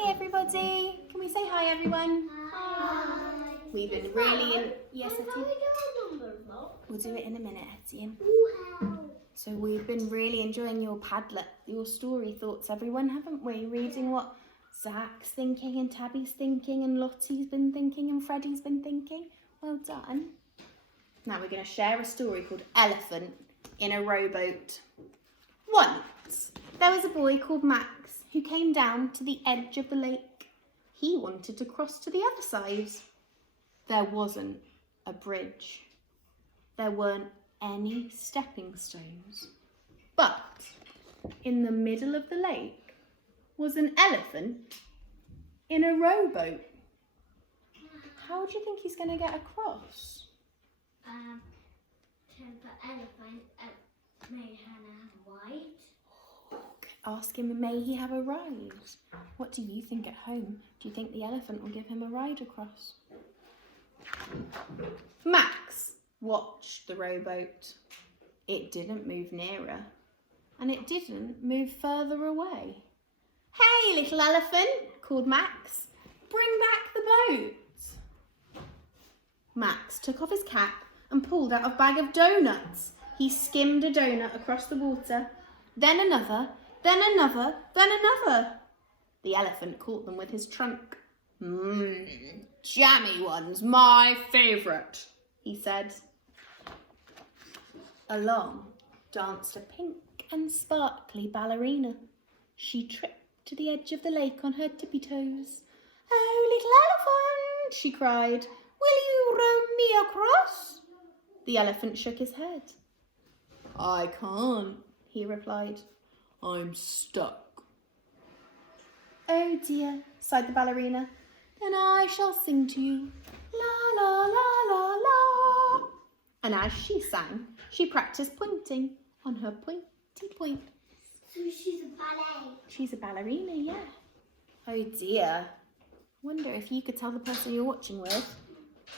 Hi everybody. Can we say hi everyone? Hi. We've been really... Yes, Can Etienne. we do a number block? We'll do it in a minute, Etienne. Wow. So we've been really enjoying your Padlet, your story thoughts, everyone, haven't we? Reading what Zach's thinking and Tabby's thinking and Lottie's been thinking and Freddie's been thinking. Well done. Now we're going to share a story called Elephant in a Rowboat. Once, there was a boy called Max who came down to the edge of the lake. He wanted to cross to the other side. There wasn't a bridge. There weren't any stepping stones. But in the middle of the lake was an elephant in a rowboat. How do you think he's going to get across? The elephant may have a ride. Ask him, may he have a ride? What do you think at home? Do you think the elephant will give him a ride across? Max watched the rowboat. It didn't move nearer, and it didn't move further away. Hey, little elephant, called Max. Bring back the boat. Max took off his cap and pulled out a bag of donuts. He skimmed a donut across the water, then another, then another, then another. The elephant caught them with his trunk. Jammy one's my favourite, he said. Along danced a pink and sparkly ballerina. She tripped to the edge of the lake on her tippy toes. Oh, little elephant, she cried, will you row me across? The elephant shook his head. I can't, he replied. I'm stuck. Oh dear, sighed the ballerina. Then I shall sing to you. La la la la la. And as she sang, she practiced pointing on her pointy points. So she's a ballet. She's a ballerina, yeah. Oh dear. Wonder if you could tell the person you're watching with,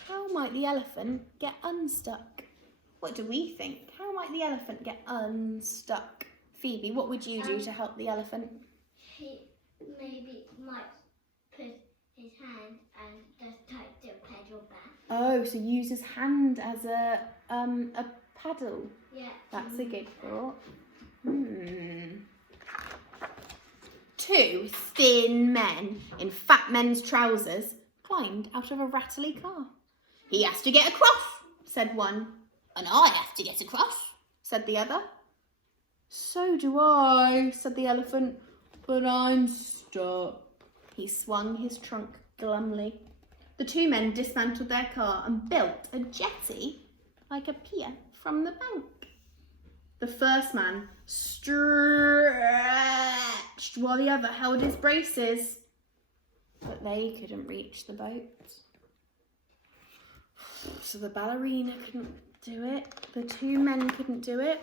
how might the elephant get unstuck? What do we think? How might the elephant get unstuck? Phoebe, what would you do to help the elephant? He maybe might put his hand and just take the pedal back. Oh, so use his hand as a paddle. Yeah. That's a good thought. Two thin men in fat men's trousers climbed out of a rattly car. He has to get across, said one. And I have to get across, said the other. So do I, said the elephant, but I'm stuck. He swung his trunk glumly. The two men dismantled their car and built a jetty like a pier from the bank. The first man stretched while the other held his braces, but they couldn't reach the boat. So the ballerina couldn't do it. The two men couldn't do it.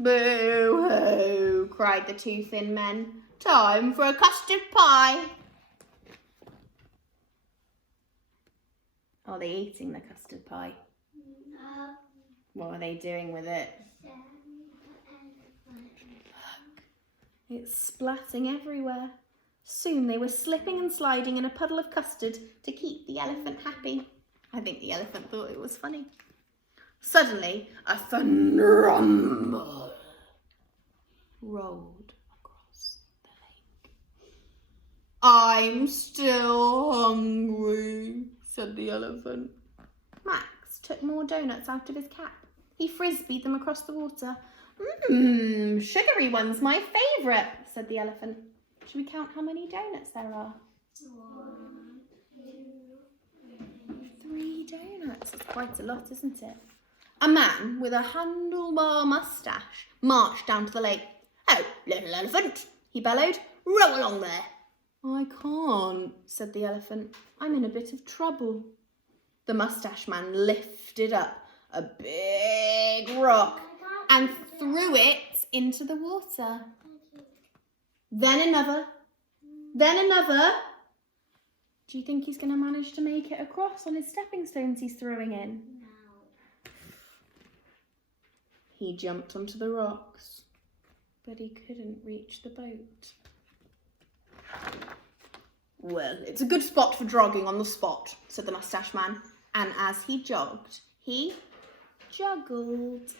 Boo-hoo, cried the two thin men. Time for a custard pie. Are they eating the custard pie? No. What are they doing with it? Look, it's splatting everywhere. Soon they were slipping and sliding in a puddle of custard to keep the elephant happy. I think the elephant thought it was funny. Suddenly, a thunderumble rolled across the lake. I'm still hungry, said the elephant. Max took more donuts out of his cap. He frisbeed them across the water. Sugary one's my favourite, said the elephant. Should we count how many donuts there are? 1, 2, 3 donuts. It's quite a lot, isn't it? A man with a handlebar moustache marched down to the lake. Oh, little elephant, he bellowed. Row along there. I can't, said the elephant. I'm in a bit of trouble. The moustache man lifted up a big rock and threw it into the water. Then another. Then another. Do you think he's going to manage to make it across on his stepping stones he's throwing in? no. He jumped onto the rocks, but he couldn't reach the boat. Well, it's a good spot for jogging on the spot, said the moustache man. And as he jogged, he juggled.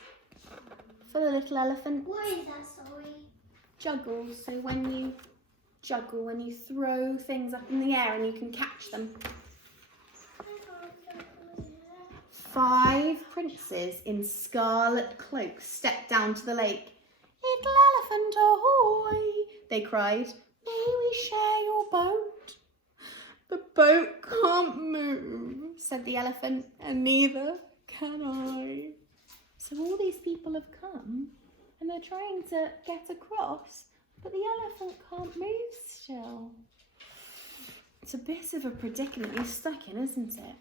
For the little elephant. What is that, sorry? Juggle. So when you juggle, when you throw things up in the air and you can catch them. 5 princes in scarlet cloaks stepped down to the lake. Little elephant, ahoy! They cried. May we share your boat? The boat can't move, said the elephant, and neither can I. So all these people have come and they're trying to get across, but the elephant can't move still. It's a bit of a predicament you're stuck in, isn't it?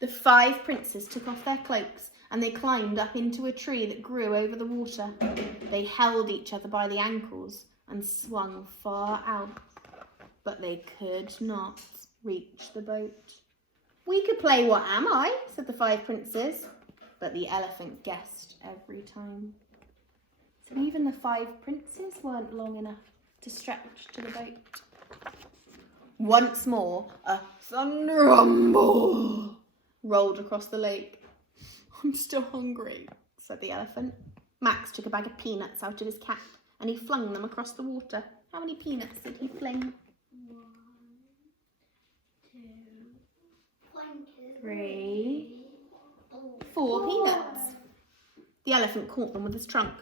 The 5 princes took off their cloaks and they climbed up into a tree that grew over the water. They held each other by the ankles and swung far out, but they could not reach the boat. We could play What Am I? Said the 5 princes, but the elephant guessed every time. So even the 5 princes weren't long enough to stretch to the boat. Once more, a thunder rumble rolled across the lake. I'm still hungry, said the elephant. Max took a bag of peanuts out of his cap and he flung them across the water. How many peanuts did he fling? 1, 2, 3, 4 peanuts. The elephant caught them with his trunk.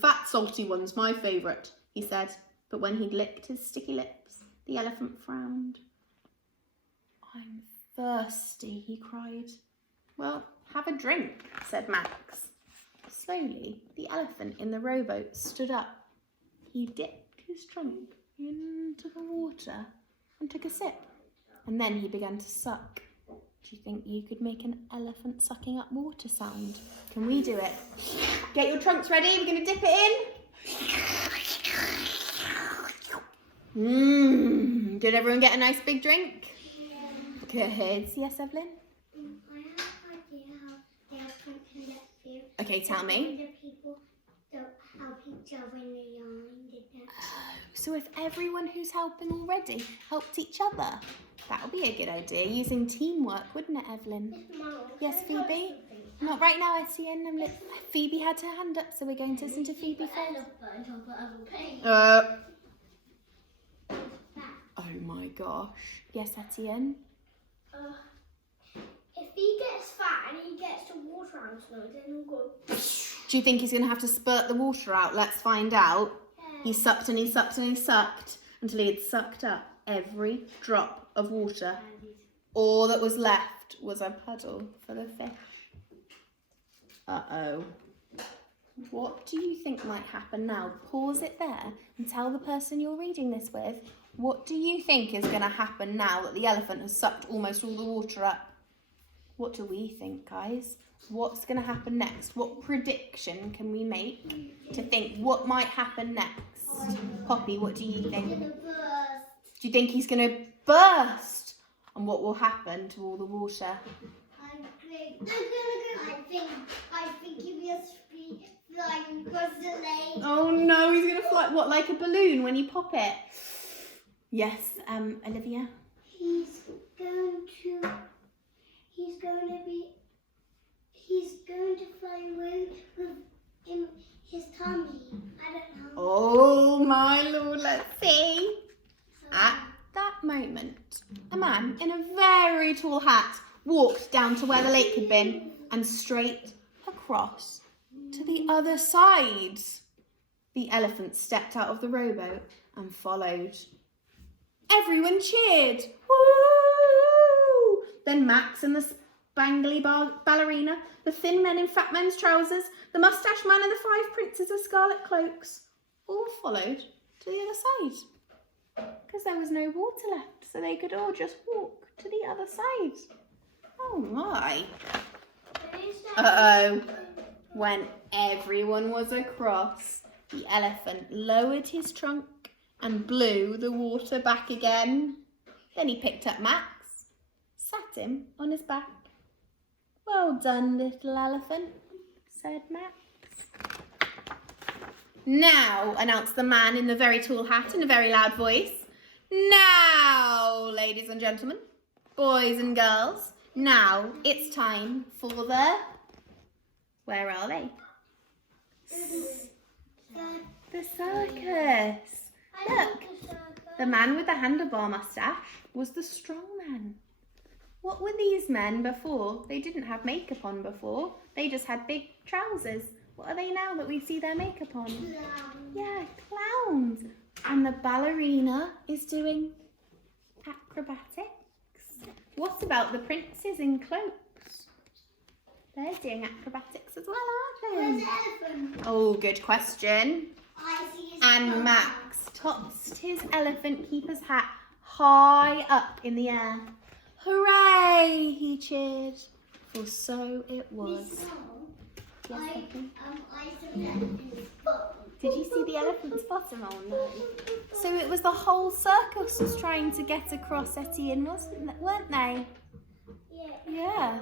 Fat salty one's my favourite, he said. But when he'd licked his sticky lips, the elephant frowned. I'm thirsty, he cried. Well, have a drink, said Max. Slowly, the elephant in the rowboat stood up. He dipped his trunk into the water and took a sip. And then he began to suck. Do you think you could make an elephant sucking up water sound? Can we do it? Get your trunks ready. We're going to dip it in. Did everyone get a nice big drink? Yeah. Good. Yes, Evelyn? I have an idea how the elephant can get through. Okay, tell me. The people don't help each other in the yarn, did they? So if everyone who's helping already helped each other, that would be a good idea. Using teamwork, wouldn't it, Evelyn? Yes, Phoebe? Not right now, Etienne. Phoebe had her hand up, so we're going to listen to Phoebe first. Oh my gosh. Yes, Etienne? If he gets fat and he gets the water out of it, then he'll go. Do you think he's going to have to spurt the water out? Let's find out. He sucked and he sucked and he sucked until he had sucked up every drop of water. All that was left was a puddle for the fish. Uh-oh. What do you think might happen now? Pause it there and tell the person you're reading this with, what do you think is going to happen now that the elephant has sucked almost all the water up? What do we think, guys? What's going to happen next? What prediction can we make to think what might happen next? Poppy, what do you think? Do you think he's going to burst? And what will happen to all the water? I think he will flying across the lake. Oh no, he's going to fly. What, like a balloon when you pop it? Yes, Olivia? He's going to fly away with in his tummy. I don't know. Oh my lord, let's see. At that moment, a man in a very tall hat walked down to where the lake had been and straight across to the other side. The elephant stepped out of the rowboat and followed. Everyone cheered. Woo! Then Max and the spangly ballerina, the thin men in fat men's trousers, the moustache man and the 5 princes of scarlet cloaks all followed to the other side. Because there was no water left, so they could all just walk to the other side. Oh my. Uh-oh. When everyone was across, the elephant lowered his trunk and blew the water back again. Then he picked up Max, sat him on his back. Well done, little elephant, said Max. Now, announced the man in the very tall hat in a very loud voice. Now, ladies and gentlemen, boys and girls. Now it's time for the... Where are they? The circus. Look, the man with the handlebar mustache was the strong man. What were these men before? They didn't have makeup on before. They just had big trousers. What are they now that we see their makeup on? Yeah, clowns. And the ballerina is doing acrobatics. What about the princes in cloaks? They're doing acrobatics as well, aren't they? Oh, good question. And Max tossed his elephant keeper's hat high up in the air. Hooray! He cheered. For so it was. Yes, Becky? Did you see the elephant's bottom? Oh no. So it was the whole circus was trying to get across Etienne, weren't they? Yeah.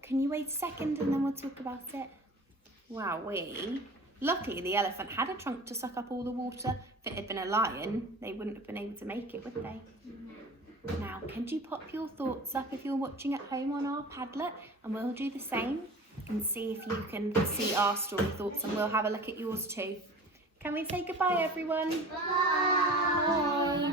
Can you wait a second and then we'll talk about it? Wowee. Luckily the elephant had a trunk to suck up all the water. If it had been a lion, they wouldn't have been able to make it, would they? Now, can you pop your thoughts up if you're watching at home on our Padlet? And we'll do the same and see if you can see our story thoughts, and we'll have a look at yours too. Can we say goodbye, everyone? Bye. Bye.